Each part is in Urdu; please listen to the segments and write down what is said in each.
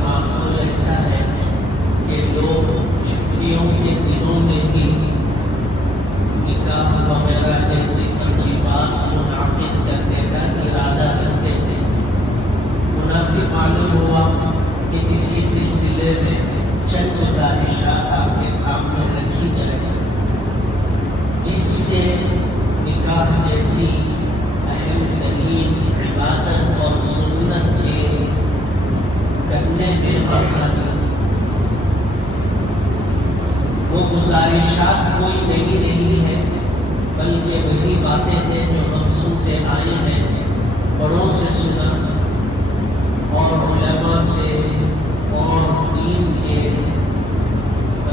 ماحول ایسا ہے کہ لوگ چھٹیوں کے دنوں میں ہی نکاح وغیرہ جیسی تقریبات منعقد کرنے کا ارادہ رکھتے ہیں۔ مناسب معلوم ہوا کہ اسی سلسلے میں چند گزارشات آپ کے سامنے رکھی جائے جس سے نکاح جیسی اہم ترین عبادت اور سنت کے کرنے میں آسانی۔ وہ گزارشات کوئی نئی نہیں ہے بلکہ وہی باتیں ہیں جو ہم سنتے آئے ہیں، بڑوں سے سنا اور علماء سے اور دین کے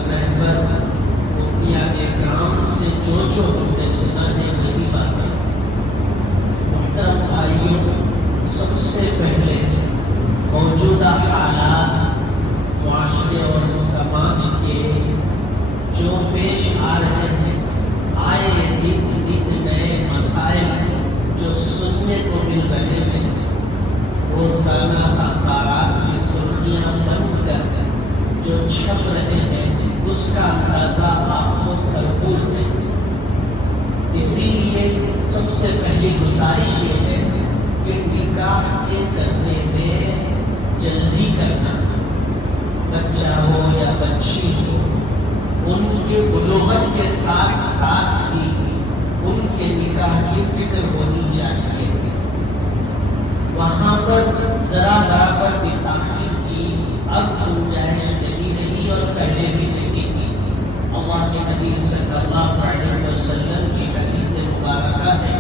رہبر مفتیان کرام سے جو ہم نے سنا ہے وہی باتیں۔ محترم بھائیوں، سب سے پہلے موجودہ حالات معاشرے اور سماج کے جو پیش آ رہے ہیں، آئے دن نئے مسائل جو سننے کو مل رہے ہیں، روزانہ اخبارات کی سرخیاں بن کر جو چھپ رہے ہیں اس کا اندازہ آپ کو بھرپور ہے۔ اسی لیے سب سے پہلی گزارش یہ ہے کہ نکاح کے کرنے میں جلدی کرنا، بچہ ہو یا بچی ہو، ان کے بلوغت کے ساتھ ساتھ ہی ان کے نکاح کی فکر ہونی چاہیے۔ وہاں پر ذرا برابر بھی تاخیر کی اب گنجائش نہیں رہی اور پہلے بھی نہیں تھی۔ اللہ کے نبی صلی اللہ علیہ وسلم کی حدیث مبارکہ ہے،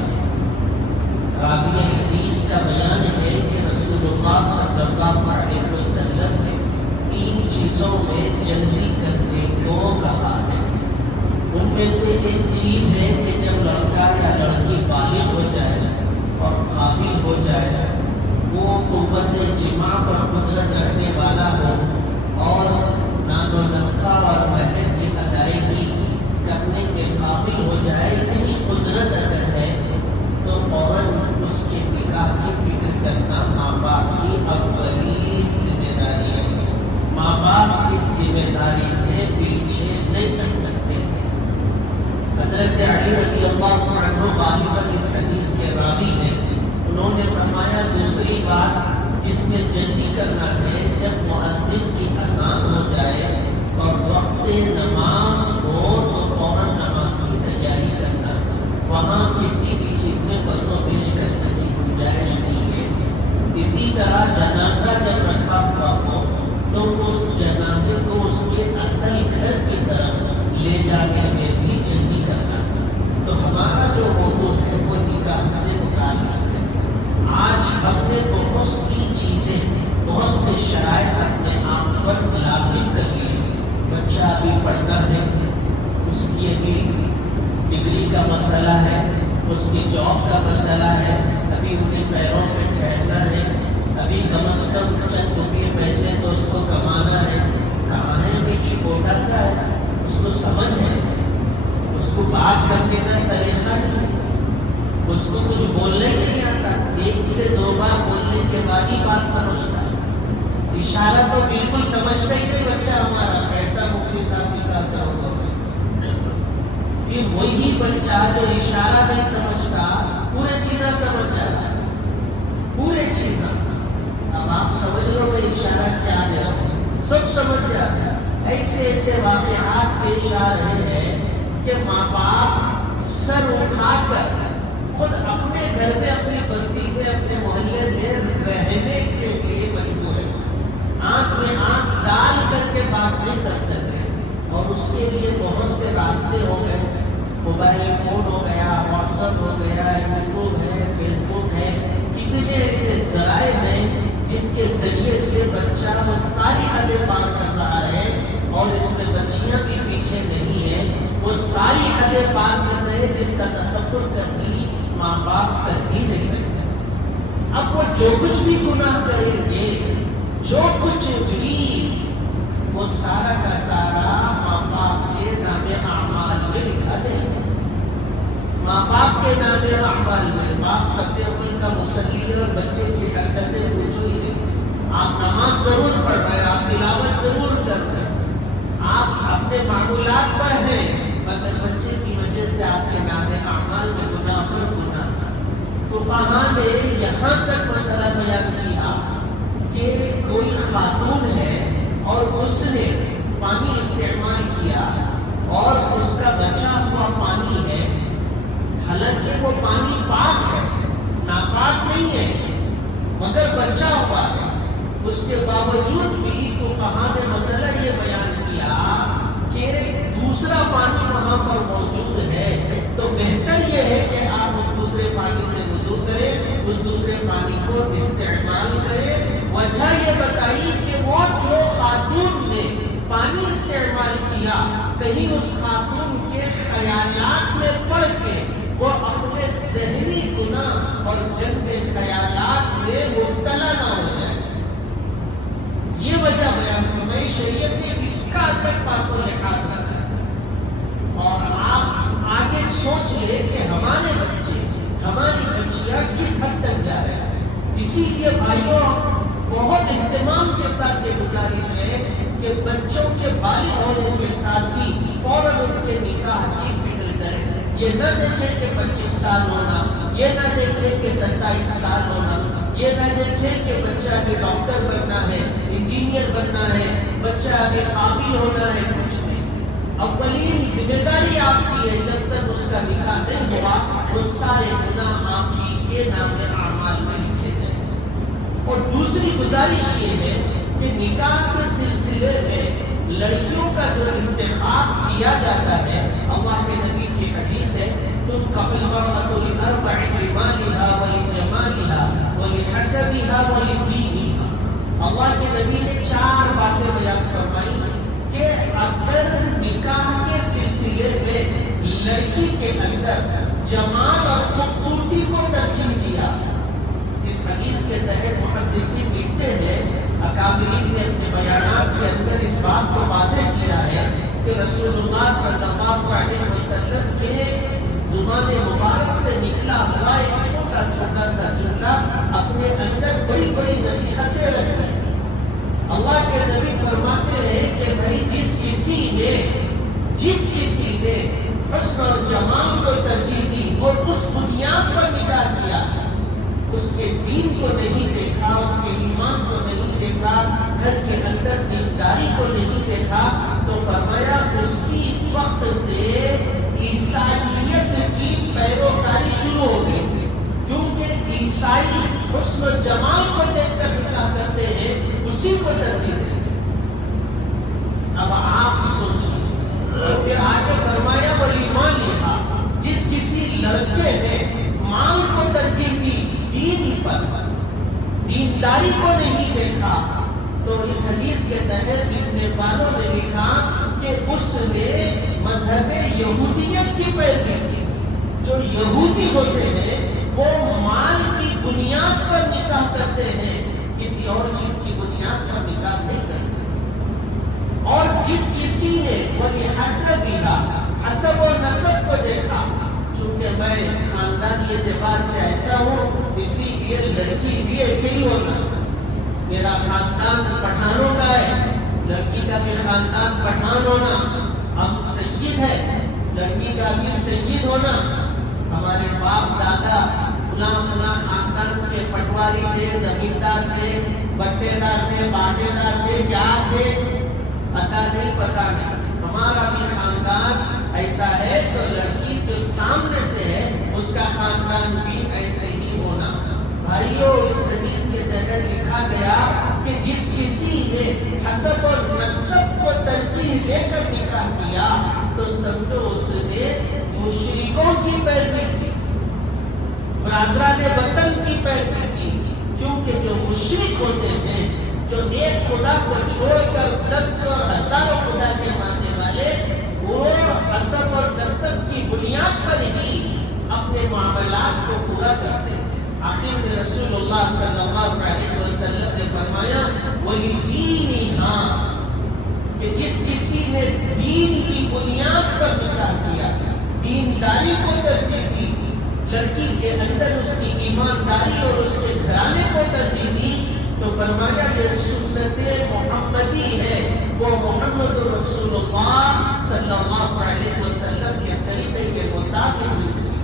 راوی حدیث کا بیان ہے کہ رسول اللہ صلی اللہ علیہ وسلم نے 3 چیزوں میں جلدی کرنے کو کہا ہے۔ ان میں سے ایک چیز ہے کہ جب لڑکا یا لڑکی بالغ ہو جائے اور قابل ہو جائے، وہ قوت جماع پر قدرت رکھنے والا ہو اور نان و نفقہ اور مہر کی ادائیگی کرنے کے قابل ہو جائے، اتنی قدرت اگر ہے تو فوراً اس کے نکاح کی فکر کرنا ماں باپ کی اولین ذمہ داری ہے۔ ماں باپ اس ذمہ داری سے پیچھے نہیں رہ سکتے۔ حضرت علی رضی اللہ عنہ غالباً اس حدیث کے راوی ہیں، انہوں نے فرمایا دوسری بات جس میں جلدی کرنا ہے، جب مؤذن کی اذان ہو جائے اور وقت نماز ہو تو فوراً نماز کی تیاری کرنا۔ وہاں کسی بھی چیز میں بس و پیش کرنے کی گنجائش نہیں ہے۔ اسی طرح جنازہ جب رکھا ہوا ہو تو اس جنازے کو اس کے اصل گھر کی طرف لے جانے میں بھی جلدی کرنا۔ تو ہمارا جو موضوع ہے وہ نکاح سے متعلق ہے۔ آج ہم نے بہت سی چیزیں، بہت سے شرائط اپنے آپ پر لازم کر لیے۔ بچہ ابھی پڑھنا ہے، اس کی ابھی ڈگری کا مسئلہ ہے، اس کی جاب کا مسئلہ ہے، ابھی انہیں پیروں پہ ٹھہرنا ہے، ابھی کم از کم چند روپئے پیسے تو اس کو کمانا ہے۔ کہاں ہے بھی چھوٹا سا ہے، اس کو سمجھ ہے، اس کو بات کرنے کا سلیقہ نہیں ہے، اس کو کچھ بولنے نہیں آتا، 1 سے 2 بار بولنے کے بعد ہی بات سمجھتا ہے۔ اشارہ تو بالکل سمجھتا ہی نہیں بچہ ہمارا، ایسا مفتی صاحب کی بات ہوگا۔ یہ وہی بچہ جو اشارہ نہیں سمجھتا پورے چیزیں سمجھ جاتا ہے، پورے چیزیں۔ اب آپ سمجھ لو کہ اشارہ کیا ہے، سب سمجھ جاتا ہے۔ ایسے ایسے واقعات پیش آ رہے ہیں کہ ماں باپ سر اٹھا کر خود اپنے گھر میں، اپنی بستی میں، اپنے محلے میں رہنے کے لیے مجبور ہے۔ آنکھ میں آنکھ ڈال کر کے بات نہیں کر سکتے، اور اس کے لیے بہت سے راستے ہو گئے۔ موبائل فون ہو گیا، واٹس ایپ ہو گیا، یوٹیوب ہے، فیس بک ہے، کتنے ایسے ذرائع ہیں جس کے ذریعے سے بچہ وہ ساری حدیں پار کر رہا ہے، اور اس میں بچیاں بھی پیچھے نہیں ہیں، وہ ساری حدیں پار کر رہے ہیں جس کا تصور کرنی ماں باپ کر ہی نہیں سکتے۔ اب وہ جو کچھ بھی گناہ کریں گے، جو کچھ بھی، وہ سارا کا سارا ماں باپ کے نام اعمال میں لکھا دیں گے۔ ماں باپ کے نام اعمال میں باپ صفحے کا مصلی اور بچے کی حرکتیں پوچھو ہی نہیں۔ آپ نماز ضرور پڑھ رہے فقہاء نے یہاں تک مسئلہ بیان کیا کہ کوئی خاتون ہے اور اس نے پانی استعمال کیا اور اس کا بچا ہوا پانی ہے، حالانکہ وہ پانی پاک ہے، ناپاک نہیں ہے، مگر بچا ہوا ہے، اس کے باوجود بھی فقہاء نے مسئلہ یہ بیان کیا کہ دوسرا پانی وہاں پر موجود ہے تو بہتر یہ ہے کہ آپ اس دوسرے پانی سے وضو کریں، اس دوسرے پانی کو استعمال کریں۔ وجہ یہ بتائی کہ وہ جو خاتون نے پانی استعمال کیا، کہیں اس خاتون کے خیالات میں پڑ کے وہ اپنے ذہنی گناہ اور گندے خیالات میں مبتلا نہ ہو جائے۔ یہ وجہ بیان فرمائی، شریعت نے اس کا تک پاس و لحاظ رکھا ہے۔ اور آپ آگے سوچ لیں کہ ہمارے بچے، ہماری بچیاں کس حد تک جا رہے ہیں۔ اسی لیے بھائیوں، بہت اہتمام کے ساتھ یہ گزارش ہے کہ بچوں کے بالغ ہونے کے ساتھ ہی فوراً ان کے نکاح کی فکر کریں۔ یہ نہ دیکھیں کہ 25 سال ہونا، یہ نہ دیکھیں کہ 27 سال ہونا، یہ نہ دیکھیں کہ بچہ ابھی ڈاکٹر بننا ہے، انجینئر بننا ہے، بچہ ابھی قابل ہونا ہے، کچھ نہیں۔ اولین ذمہ داری آپ کی ہے، جب تک اس کا نکاح نہیں ہوا وہ سارے گناہ آپ کے نام اعمال میں لکھے جائیں۔ اور دوسری گزارش یہ ہے کہ نکاح کے سلسلے میں لڑکیوں کا جو انتخاب کیا جاتا ہے، اللہ کے نبی کی حدیث ہے، تم قبل مرۃ لاربع لمالها ولجمالها ولحسبها ولدینها۔ اللہ کے نبی نے 4 باتیں بیان فرمائی کہ اگر نکاح کے سلسلے میں لڑکی کے اندر جمال اور خوبصورتی کو ترجیح دیا، اس حدیث کے تحت محدثین لکھتے ہیں، اکابرین نے اپنے بیانات کے اندر اس بات کو واضح کیا ہے کہ رسول اللہ صلی اللہ علیہ وسلم کے زبان مبارک سے نکلا ہوا ایک چھوٹا چھوٹا سا جملہ اپنے اندر بڑی بڑی نصیحتیں رکھتی ہیں۔ اللہ کے نبی فرماتے ہیں کہ بھائی جس کسی نے حسن اور جمال کو ترجیح دی اور اس بنیاد پر نکاح کیا، اس کے دین کو نہیں دیکھا، اس کے ایمان کو نہیں دیکھا، گھر کے اندر دینداری کو نہیں دیکھا، تو فرمایا اسی وقت سے عیسائیت کی پیروکاری شروع ہو گئی، کیونکہ عیسائی حسن و جمال کو دیکھ کر نکاح کرتے ہیں، اسی کو ترجیح دیتے ہیں۔ اب آپ سوچیں، پھر آگے فرمایا ولیمالہا، جس کسی لڑکے نے مال کو ترجیح دی دین پر، دینداری کو نہیں دیکھا، تو اس حدیث کے تحت لکھنے والوں نے لکھا کہ اس نے مذہب یہودیت کی پیروی کی۔ جو یہودی ہوتے ہیں وہ مال کی بنیاد پر نکاح کرتے ہیں، کسی اور چیز کی بنیاد پر نکاح نہیں کرتے۔ اور جس کسی نے حسب و نسب کو دیکھا، چونکہ میں خاندانی اعتبار سے ایسا ہوں، اسی لیے لڑکی بھی ایسے ہی ہونا، میرا خاندان پٹھانوں کا ہے، لڑکی کا بھی خاندان پٹھان ہونا، ہم سید ہے، لڑکی کا بھی سید ہونا، ہمارے باپ دادا فلاں فلاں خاندان کے پٹواری تھے، زمیندار تھے، بٹے دار تھے، باٹے دار تھے، کیا تھے پتا نہیں، ہمارا بھی خاندان ایسا ہے، تو لڑکی جو سامنے سے ہے اس کا خاندان بھی ایسے ہی ہونا۔ بھائیو، اس حدیث کے تحت لکھا گیا کہ جس کسی نے حسب اور نسب کو ترجیح دے کر نکاح کیا تو سمجھو اس نے مشرکوں کی پیروی کی، برادران وطن کی پیروی کی، کیونکہ جو مشرک ہوتے ہیں، جو ایک خدا کو چھوڑ کر 10 اور ہزاروں خدا کے ماننے والے، وہ حسب اور نسب کی بنیاد پر ہی اپنے معاملات کو پورا کرتے ہیں۔ آخر میں رسول اللہ صلی اللہ علیہ وسلم نے فرمایا وَلِدِينِهَا، کہ جس کسی نے دین کی بنیاد پر نکاح کیا، دینداری کو ترجیح دی، لڑکی کے اندر اس کی ایمانداری اور اس کے گھرانے کو ترجیح دی، تو فرمایا یہ سنت محمدی ہے، وہ محمد رسول اللہ صلی اللہ علیہ وسلم کے طریقے کے مطابق زندگی۔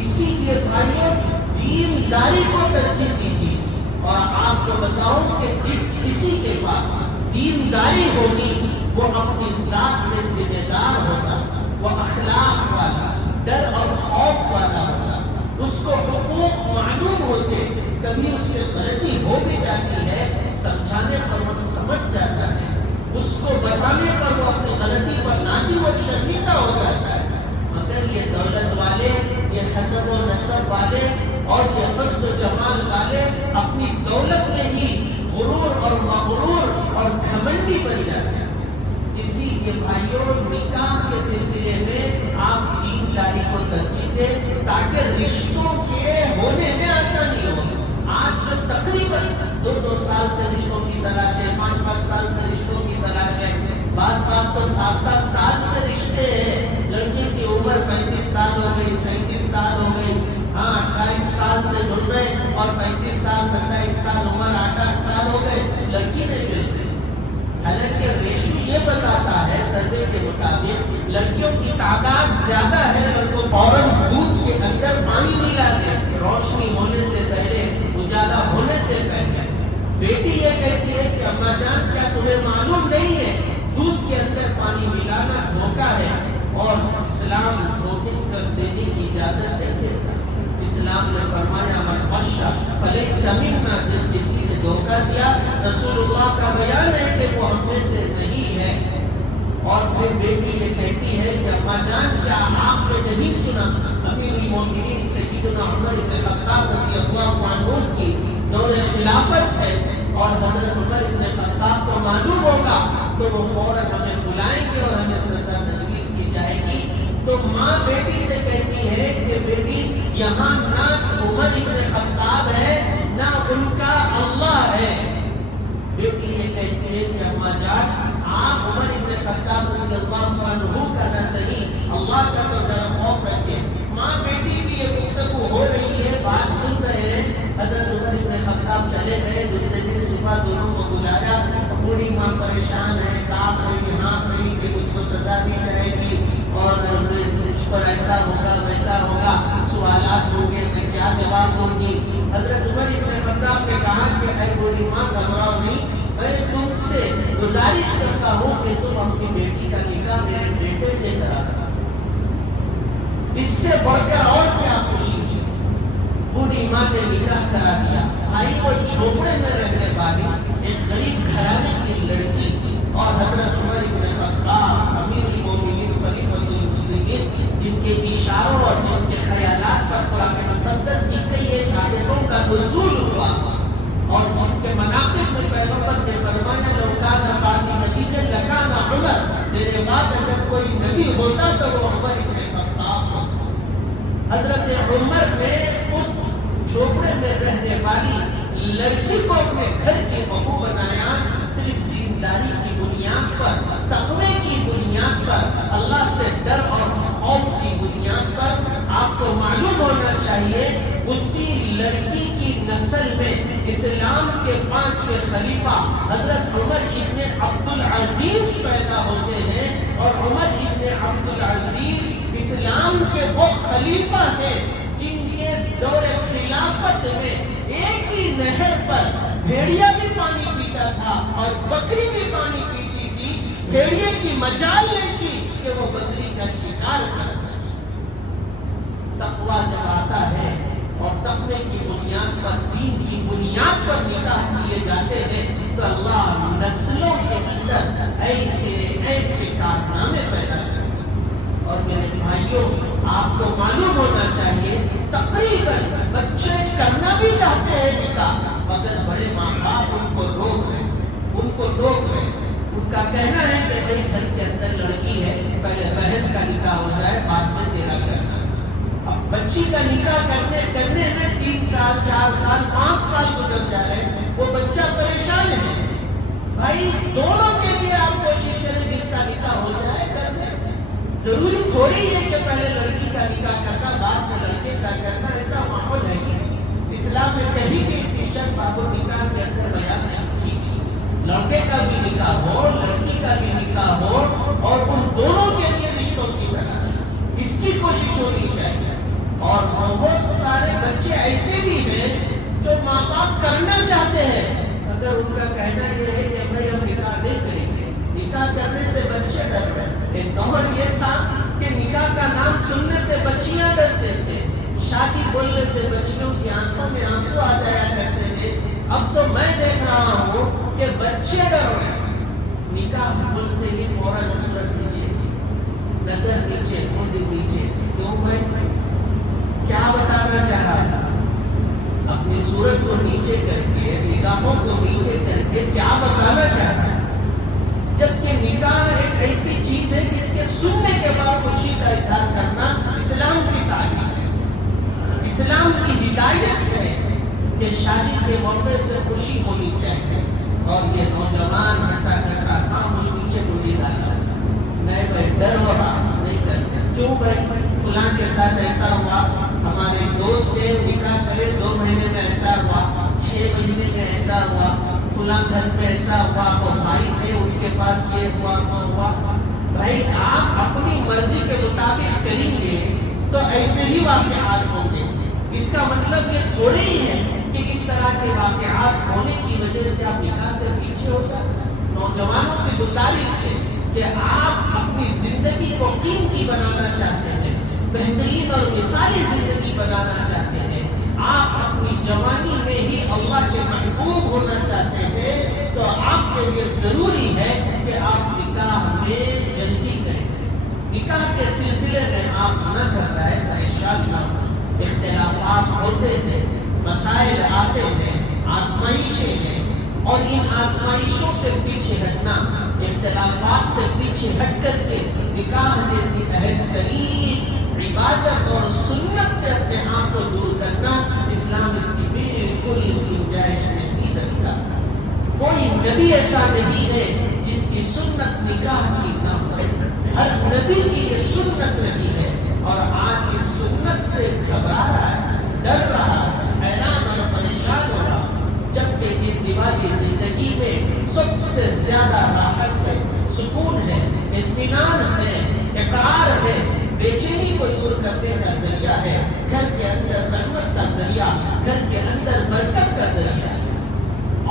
اس اسی لیے بھائیوں دینداری کو ترجیح دیجیے. اور آپ کو بتاؤں کہ جس کسی کے پاس دینداری ہوگی وہ اپنی ذات میں ذمہ دار ہوگا, وہ اخلاق والا, ڈر اور خوف والا ہوگا, اس کو حقوق معلوم ہوتے, کبھی اس سے غلطی ہو بھی جاتی ہے سمجھانے پر وہ سمجھ جاتا ہے, اس کو بتانے پر وہ اپنی غلطی پر نادم اور شرمندہ ہو جاتا ہے. مگر یہ دولت والے, یہ حسب و نسب والے اور یہ حسن و جمال والے اپنی دولت میں ہی غرور اور مغرور اور گھمنڈی بن جاتے ہیں. اسی لیے بھائیوں نکاح کے سلسلے میں آپ دینداری کو ترجیح دیں تاکہ رشتوں کے ہونے میں آسانی ہو. آج جو تقریباً 2 سال سے رشتوں کی تلاش ہے, 5 سال سے رشتوں کی تلاش ہے, بعض تو 7 سال سے رشتے ہیں. لڑکی کی عمر 35 سال ہو گئی, 37 سال ہو گئی, 28 سال سے ڈھونڈ رہے اور 35 سال 27 سال عمر 8 سال ہو گئے, لڑکی نہیں مل رہی. حالانکہ ریشو یہ بتاتا ہے سروے کے مطابق لڑکیوں کی تعداد زیادہ ہے, لڑکوں فوراً دودھ کے اندر پانی ملا دے روشنی ہونے سے پہلے, اجالا ہونے سے پہلے. بیٹی یہ کہتی ہے کہ اماں جان کیا تمہیں معلوم نہیں ہے دودھ کے اندر پانی ملانا دھوکہ ہے, اور اسلام دھوکے کر دینے کی اجازت نہیں دیتا. اسلام نے فرمایا من غش فلیس منا, جس کسی نے دھوکہ دیا رسول اللہ کا بیان ہے کہ وہ ہم میں سے نہیں ہے. اور پھر بیٹی یہ کہتی ہے کہ اماں جان کیا آپ نے نہیں سنا امیر المومنین سیدنا عمر بن خطاب رضی اللہ عنہ کی دور خلافت ہے, اور حضرت عمر بن خطاب کو معلوم ہوگا تو وہ فوراً ہمیں بلائیں گے اور ہمیں سزا تجویز کی جائے گی. تو ماں بیٹی سے کہتی ہے کہ بیٹی یہاں نہ عمر بن خطاب ہے نہ ان کا اللہ ہے. بیٹی یہ کہتی ہے کہ اماں جان آپ عمر بن خطاب رضی اللہ عنہ کا نہ صحیح اللہ کا تو ڈر خوف رکھے. ماں بیٹی کی یہ گفتگو ہو رہی ہے, بات سن رہے ہیں. حضرت عمر بن خطاب چلے گئے, دوسرے دن صبح دونوں کو بلایا. بوڑھی ماں پریشان ہے, کاپ رہی, ہانپ رہی کہ مجھ کو سزا دی جائے گی اور مجھ پر ایسا ہوگا ویسا ہوگا, سوالات ہوں گے, میں کیا جواب دوں گی. حضرت عمر بن خطاب نے کہا کہ اے بوڑھی ماں گھبراؤ نہیں, میں تم سے گزارش کرتا ہوں کہ تم اپنی بیٹی کا نکاح میرے بیٹے سے کرا دو. اس سے بڑھ کر اور کیا خوشی ہے. بوڑھی ماں نے نکاح کرا دیا. بھائی وہ جھوپڑے میں رہنے والی ایک غریب گھرانے کی لڑکی اور حضرت عمر بن خطاب امیر المومنین خلیفۃ المسلمین جن کے اشاروں اور جن کے خیالات پر قرآن مقدس کی کئی ایک آیتوں کا نزول ہوا, اور جن کے مناقب میں پیغمبر نے فرمایا لو کان بعدی نبی لکان عمر, میرے بعد اگر کوئی نبی ہوتا تو وہ عمر بن خطاب ہوتا. حضرت عمر نے اس جھوپڑے میں رہنے والی لڑکی کو اپنے گھر کی بہو بنایا, صرف دینداری کی بنیاد پر, تقوی کی بنیاد پر, اللہ سے ڈر اور خوف کی بنیاد پر. آپ کو معلوم ہونا چاہیے اسی لڑکی کی نسل میں اسلام کے 5ویں خلیفہ حضرت عمر ابن عبد العزیز پیدا ہوتے ہیں, اور عمر ابن عبد العزیز اسلام کے وہ خلیفہ ہیں جن کے دور خلافت میں ایک ہی نہر پر بھیڑیا بھی پانی پیتا تھا اور بکری بھی پانی پیتی تھی. بھیڑیے کی مجال نہیں تھی کہ وہ بکری کا شکار کر سکے. تقویٰ جب آتا ہے اور تقوی کی بنیاد پر, دین کی بنیاد پر نکاح کیے جاتے ہیں تو اللہ نسلوں کے اندر ایسے ایسے کارنامے پیدا کرتے. اور میرے بھائیوں آپ کو معلوم ہونا چاہیے تقریباً بچے کرنا بھی چاہتے ہیں نکاح, مگر بڑے ماں باپ ان کو روک رہے, ان کو روک رہے. ان کا کہنا ہے کہ بھائی گھر کے اندر لڑکی ہے, پہلے بہن کا نکاح ہو جائے بعد میں تیرا کرنا. اب بچی کا نکاح کرنے میں 3 سال 4 سال 5 سال گزر جا رہے ہیں, وہ بچہ پریشان ہے. بھائی دونوں کے لیے آپ کوشش کریں جس کا نکاح ہو جائے کر دیں. ضروری تھوڑی ہے کہ پہلے لڑکی کا نکاح کرنا بعد میں لڑکے کا کرنا, ایسا ماحول نہیں ہے. اسلام نے کہیں بھی اسی شرط باب نکاح کے اندر بیان نہیں کی. لڑکے کا بھی نکاح ہو, لڑکی کا بھی نکاح ہو, اور ان دونوں کے لیے رشتوں کی تلاش, اس کی کوشش ہونی چاہیے. اور بہت سارے بچے ایسے بھی ہیں جو ماں باپ کرنا چاہتے ہیں، اگر ان کا کہنا یہ ہے کہ بھائی ہم نکاح نہیں کریں گے، نکاح کرنے سے بچے ڈر رہے ہیں۔ ایک دور یہ تھا کہ نکاح کا نام سننے سے بچیاں ڈرتے تھے، شادی بولنے سے بچیوں کی آنکھوں میں آنسو آ جایا کرتے تھے۔ اب تو میں دیکھ رہا ہوں کہ بچے ڈر رہے ہیں، نکاح بولتے ہی فوراً صورت نیچے، نظر نیچے، مونڈی نیچے۔ کیوں بھائی؟ کیا بتانا چاہ رہا تھا؟ اپنی صورت کو نیچے کر کے، نگاہوں کو نیچے کر کے کیا بتانا چاہ رہا ہے؟ جبکہ نکاح ایک ایسی چیز ہے جس کے سننے کے بعد خوشی کا اظہار کرنا اسلام کی تعلیم ہے، اسلام کی ہدایت ہے کہ شادی کے موقع سے خوشی ہونی چاہیے۔ اور یہ نوجوان ہٹا کرتا خاموش نیچے مونڈی ڈالا، میں ڈر ہو رہا نہیں کرتا۔ کیوں بھائی؟ فلاں کے ساتھ ایسا ہوا، ہمارے دوست تھے نکاح کرے 2 مہینے میں ایسا ہوا، 6 مہینے میں ایسا ہوا، فلاں گھر میں ایسا ہوا، وہ بھائی تھے ان کے پاس یہ ہوا وہ ہوا۔ بھائی آپ اپنی مرضی کے مطابق کریں گے تو ایسے ہی واقعات ہوں گے۔ اس کا مطلب یہ تھوڑی ہی ہے کہ اس طرح کے واقعات ہونے کی وجہ سے آپ نکاح سے پیچھے ہو جائیں۔ نوجوانوں سے گزارش ہے کہ آپ اپنی زندگی کو قیمتی بنانا چاہتے ہیں، بہترین اور مثالی زندگی بنانا چاہتے ہیں، آپ اپنی جوانی میں ہی اللہ کے محبوب ہونا چاہتے ہیں، تو آپ کے لیے ضروری ہے کہ آپ نکاح میں جلدی کریں۔ نکاح کے سلسلے میں آپ نہ گھبرائیں، پریشان نہ ہوں۔ اختلافات ہوتے ہیں، مسائل آتے ہیں، آزمائشیں ہیں، اور ان آزمائشوں سے پیچھے ہٹنا، اختلافات سے پیچھے ہٹ کر کے نکاح جیسی اہم ترین عبادت اور سنت سے اپنے آپ کو دور کرنا، اسلام اس کی بالکل گنجائش نہیں رکھتا۔ کوئی نبی ایسا نہیں ہے جس کی سنت نکاح کی نہ ہو، ہر نبی کی یہ سنت نہیں ہے، اور آج اس سنت سے گھبرا رہا ہے، ڈر رہا ہے، حیران اور پریشان ہو رہا، جبکہ اس ازدواجی زندگی میں سب سے زیادہ راحت ہے، سکون ہے، اطمینان ہے، اقرار ہے، بے چینی کو دور کرنے کا ذریعہ ہے، گھر کے اندر رحمت کا ذریعہ، گھر کے اندر برکت کا ذریعہ ہے۔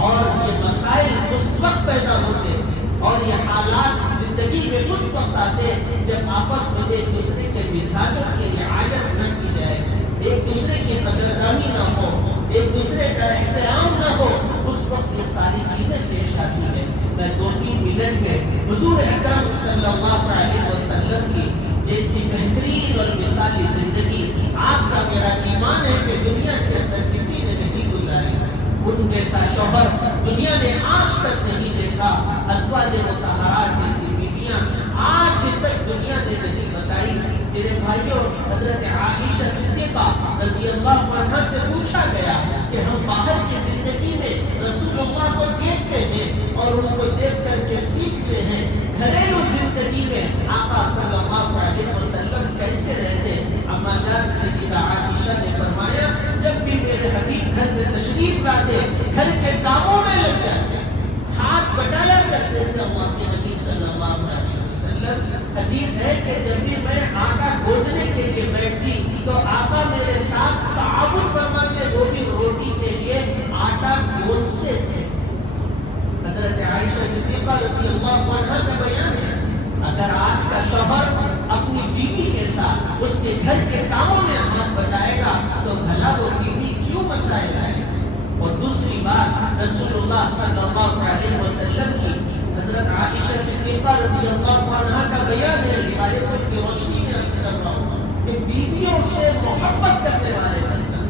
اور یہ مسائل اس وقت پیدا ہوتے اور یہ حالات زندگی میں اس وقت آتے جب آپس میں ایک دوسرے کے مزاجوں کی رعایت نہ کی جائے، ایک دوسرے کی قدردانی نہ ہو، ایک دوسرے کا احترام نہ ہو، اس وقت یہ ساری چیزیں پیش آتی ہیں۔ میں 2-3 منٹ میں حضور اکرم صلی اللہ علیہ وسلم کی جیسی بہترین اور مثالی زندگی آپ کا میرا ایمان ہے کہ دنیا کے اندر کسی نے نہیں گزاری، ان جیسا شوہر دنیا نے آج تک نہیں دیکھا، ازواج مطہرات جیسی بیویاں آج تک دنیا نے نہیں بتائی۔ میرے بھائیوں، حضرت عائشہ صدیقہ رضی اللہ عنہا سے پوچھا گیا کہ ہم باہر کی زندگی میں رسول اللہ کو دیکھتے ہیں اور ان کو دیکھ کر کے سیکھتے ہیں، گھریلو زندگی میں آقا صلی اللہ علیہ وسلم کیسے رہتے؟ اما جان سیدہ عائشہ نے فرمایا جب بھی میرے حبیب گھر میں تشریف لاتے، گھر کے کاموں میں لگ جاتے، ہاتھ بٹایا کرتے تھے اللہ کے نبی صلی اللہ علیہ وسلم۔ حدیث ہے کہ جب بھی میں آٹا گوندنے کے لیے بیٹھتی تو آقا میرے ساتھ تعاون فرماتے، وہ بھی روٹی کے لیے آٹا گوندتے تھے۔ حضرت عائشہ صدیقہ رضی اللہ عنہا کا بیان ہے، اگر آج کا شوہر اپنی بیوی کے ساتھ اس کے گھر کے کاموں میں ہاتھ بٹائے گا تو بھلا وہ بیوی کیوں مسائل آئے گا؟ اور دوسری بات، رسول اللہ صلی اللہ علیہ وسلم کی حضرت عائشہ صدیقہ رضی اللہ عنہا کا بیان ہے، روایتوں کی روشنی میں عرض کر رہا ہوں کہ بیویوں سے محبت کرنے والے بننا،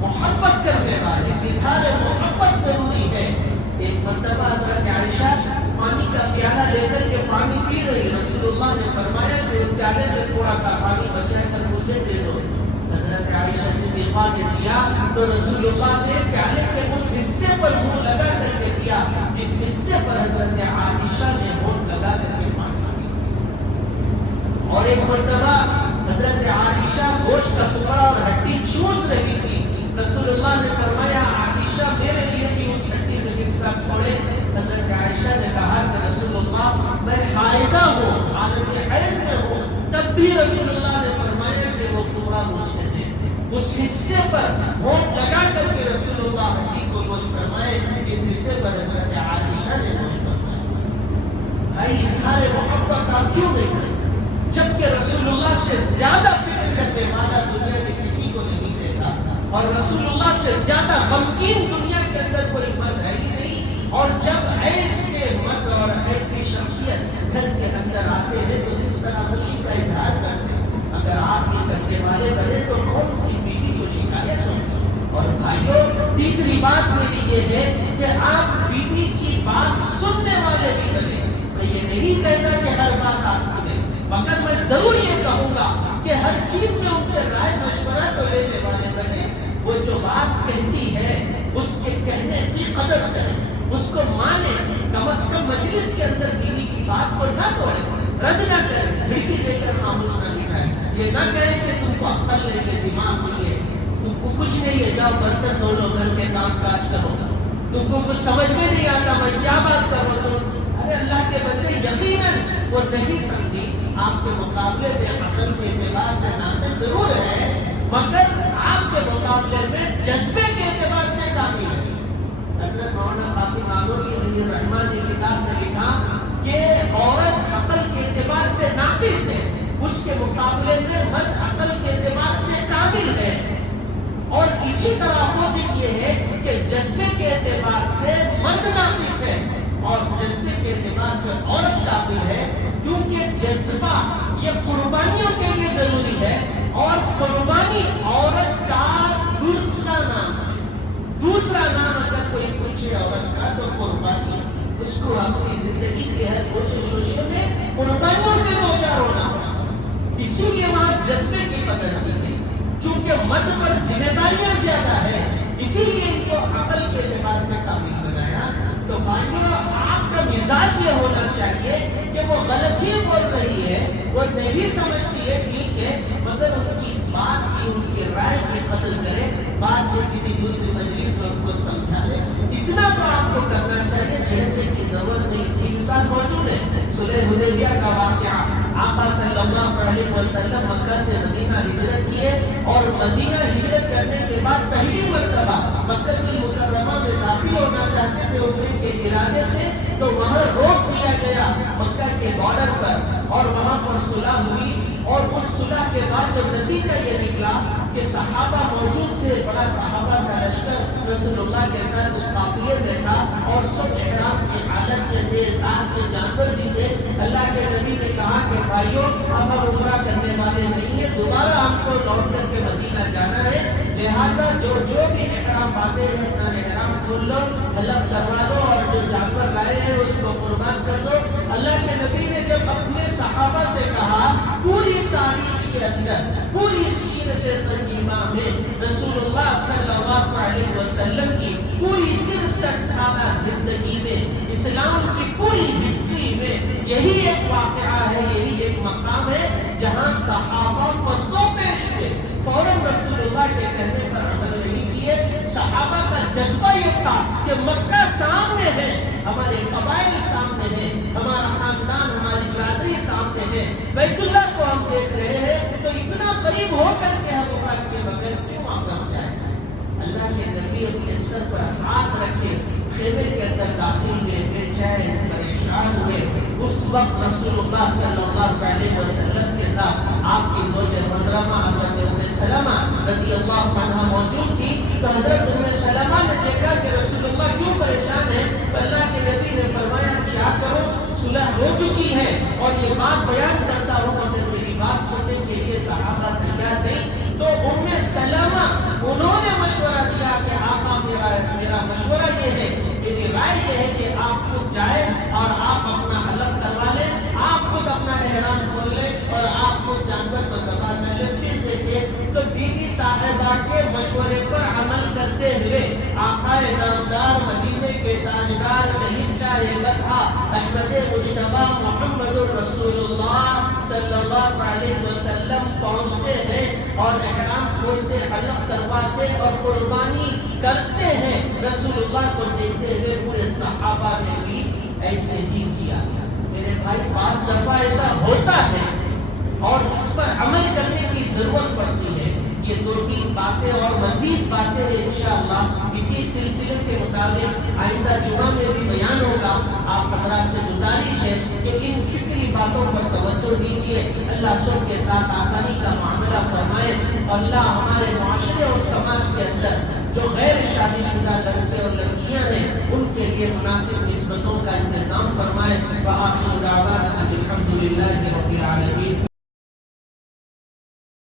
محبت کرنے والے، اظہار محبت ضروری ہے۔ ایک مرتبہ حضرت عائشہ پانی کا پیالہ لے کر کے پانی پی رہی، رسول اللہ نے فرمایا کہ اس پیالے میں تھوڑا سا پانی بچا کر مجھے دے دو۔ حضرت عائشہ صدیقہ نے دیا تو رسول اللہ نے پیالے کے اس حصے پر منہ لگا کر کے پیا جس حصے پر حضرت عائشہ نے منہ لگا کر کے پانی پیا۔ اور ایک مرتبہ حضرت عائشہ گوشت کا ٹکڑا اور ہڈی چوس رہی تھی، رسول اللہ نے فرمایا عائشہ میرے لیے بھی اس ہڈی میں حصہ چھوڑے۔ حضرت عائشہ نے کہا کہ رسول اللہ میں حائضہ ہوں، حالت حیض میں ہوں، تب بھی رسول اللہ نے فرمایا کہ وہ ٹکڑا مجھے دے۔ حصے پر ہونٹ لگا کر کے رسول اللہ ہڈی کو نوش فرمائے، اس حصے پر حضرت عائشہ نے نوش فرمایا۔ بھائی اظہار محبت آپ کیوں نہیں کریں جبکہ رسول اللہ سے زیادہ فکر کرنے والا دنیا میں کسی کو نہیں دیکھا، اور رسول اللہ سے زیادہ غمگین دنیا کے اندر کوئی مرد ہے ہی نہیں۔ اور جب ایسے مرد اور ایسی شخصیت گھر کے اندر آتے ہیں تو کس طرح خوشی کا اظہار کرتے ہیں۔ اگر آپ یہ کرنے والے بنے تو کون سی بیوی کو شکایت ہو؟ اور بھائیوں، تیسری بات میری یہ ہے کہ آپ بیوی کی بات سننے والے بھی بنے۔ میں یہ نہیں کہتا کہ ہر بات آپ سنیں، مگر میں ضرور یہ کہوں گا کہ ہر چیز میں ان سے رائے مشورہ تو لینے والے بنے۔ وہ جو بات کہتی ہے اس کے کہنے کی قدر کریں، اس کو مانیں، کم از کم مجلس کے اندر بیوی کی بات کو نہ توڑیں، رد نہ کریں، جھڑکی دے کر خاموش نہ دکھائیں۔ یہ نہ کہیں کہ تم کو عقل نہیں ہے، دماغ نہیں ہے، تم کو کچھ نہیں ہے، جاؤ برتن دھو لو، گھر کے کام کاج کرو، تم کو کچھ سمجھ میں نہیں آتا، میں کیا بات کروں تم۔ ارے اللہ کے بندے، یقیناً وہ نہیں سمجھی، آپ کے مقابلے میں عقل کے اعتبار سے ناقص ضرور ہے، مگر آپ کے مقابلے میں جذبے کے اعتبار سے کافی ہے۔ حضرت مولانا قاسم آنوری علیہ الرحمن نے کتاب میں لکھا کہ عورت عقل کے اعتبار سے ناقص ہے، اس کے مقابلے میں مرد عقل کے اعتبار سے کامل ہے۔ اور اسی طرح اپوزٹ یہ ہے کہ جذبے کے اعتبار سے مرد ناقص ہے اور جذبے کے اعتبار سے عورت قابل ہے، کیونکہ جذبہ یہ قربانیوں کے لیے ضروری ہے، اور قربانی عورت کا دوسرا نام ہے۔ دوسرا نام اگر کوئی پوچھے عورت کا تو قربانی، اس کو اپنی زندگی کے ہر کوششوں میں قربانیوں سے دوچار ہونا پڑا۔ اسی لیے وہاں جذبے کی قدر کی گئی، چونکہ مرد پر ذمہ داریاں زیادہ ہے، اسی لیے ان کو عقل کے اعتبار سے قابل بنایا۔ تو بھائیوں، آپ کا مزاج یہ ہونا چاہیے کہ وہ غلطی بول رہی ہے، وہ نہیں سمجھتی ہے، ٹھیک ہے، مگر ان کی بات کی، ان کی رائے کی قدر کرے، بعد میں کسی دوسری مجلس میں ان کو سمجھا لے۔ اتنا تو آپ کو کرنا چاہیے، جھڑکنے کی ضرورت نہیں۔ اسی مثال موجود ہے صلح حدیبیہ کا واقعہ۔ آقا صلی اللہ علیہ وسلم مکہ سے مدینہ ہجرت کیے، اور مدینہ ہجرت کرنے کے بعد پہلی مرتبہ مکہ کی مکرمہ میں داخل ہونا چاہتے تھے عمرے کے ارادے سے، تو وہاں روک دیا گیا مکہ کے بارڈر پر، اور وہاں پر صلح ہوئی۔ اور اس صلح کے بعد جو نتیجہ یہ نکلا کہ صحابہ موجود تھے، بڑا صحابہ کا لشکر رسول اللہ کے ساتھ اس قافلے میں تھا، اور سب احرام کی حالت میں تھے، ساتھ میں جانور بھی تھے۔ اللہ کے نبی نے کہا کہ بھائیوں، اب ہم عمرہ کرنے والے نہیں ہیں، دوبارہ ہم کو لوٹ کر کے مدینہ جانا ہے، لہٰذا جو بھی احرام باندھے ہیں اپنا احرام کھول لو، حلق کروا لو، اور جو جانور لائے ہیں اس کو قربان کر دو۔ اللہ کے نبی نے جب اپنے صحابہ سے کہا، پوری تاریخ کے اندر، پوری سیرت طیبہ میں رسول اللہ صلی اللہ علیہ وسلم کی پوری 63 سالہ زندگی میں، اسلام کی پوری ہسٹری میں یہی ایک واقعہ ہے، یہی ایک مقام ہے جہاں صحابہ کو سو پیش ہوئے، فوراً رسول اللہ کے کہنے پر عمل نہیں کیے۔ صحابہ کا جذبہ یہ تھا کہ مکہ سامنے ہے، ہمارے قبائل سامنے ہیں، ہمارا خاندان، ہماری برادری سامنے ہے، بیت اللہ کو ہم دیکھ رہے ہیں، تو اتنا قریب ہو کر کے ہم عمرہ کیے بغیر کیوں واپس جائیں؟ اللہ کے نبی اپنے سر پر ہاتھ رکھے خیمے کے اندر داخل ہوئے، بے چین پریشان ہوئے۔ اس وقت رسول اللہ صلی اللہ علیہ وسلم کے ساتھ آپ کی زوج محترمہ حضرت ام سلمہ رضی اللہ عنہا موجود تھی۔ تو حضرت ام سلمہ نے دیکھا کہ رسول اللہ کیوں پریشان ہے، تو اللہ کے نبی نے فرمایا کیا کرو، صلح ہو چکی ہے اور یہ بات بیان کرتا ہوں، مگر میری بات سننے کے لیے صحابہ تیار نہیں۔ تو ام سلمہ انہوں نے مشورہ دیا کہ آقا میرا مشورہ یہ ہے، میری رائے یہ ہے کہ آپ خود جائیں اور آپ اپنا حلق کروا لیں، آپ خود اپنا احرام کھول لیں اور آپ خود جانور کو ذبح کر لیں، پھر دیکھیں۔ تو بیوی صاحبہ کے مشورے پر عمل کرتے ہوئے آقا نامدار، مدینے کے تاجدار، شہید شاہ بطحہ احمد مجتبی محمد رسول اللہ صلی اللہ علیہ وسلم پہنچتے ہیں اور احرام کھولتے، حلق کرواتے اور قربانی کرتے ہیں۔ رسول اللہ کو دیکھتے ہوئے پورے صحابہ نے بھی ایسے ہی کیا۔ میرے بھائی، بعض دفعہ ایسا ہوتا ہے اور اس پر عمل کرنے کی ضرورت پڑتی ہے۔ یہ 2-3 باتیں اور مزید باتیں انشاءاللہ اسی سلسلے کے مطابق آئندہ جمعہ میں بھی بیان ہوگا. آپ حضرات سے گزارش ہے کہ ان فکری باتوں پر توجہ دیجیے. اللہ سب کے ساتھ آسانی کا معاملہ فرمائے اور اللہ ہمارے معاشرے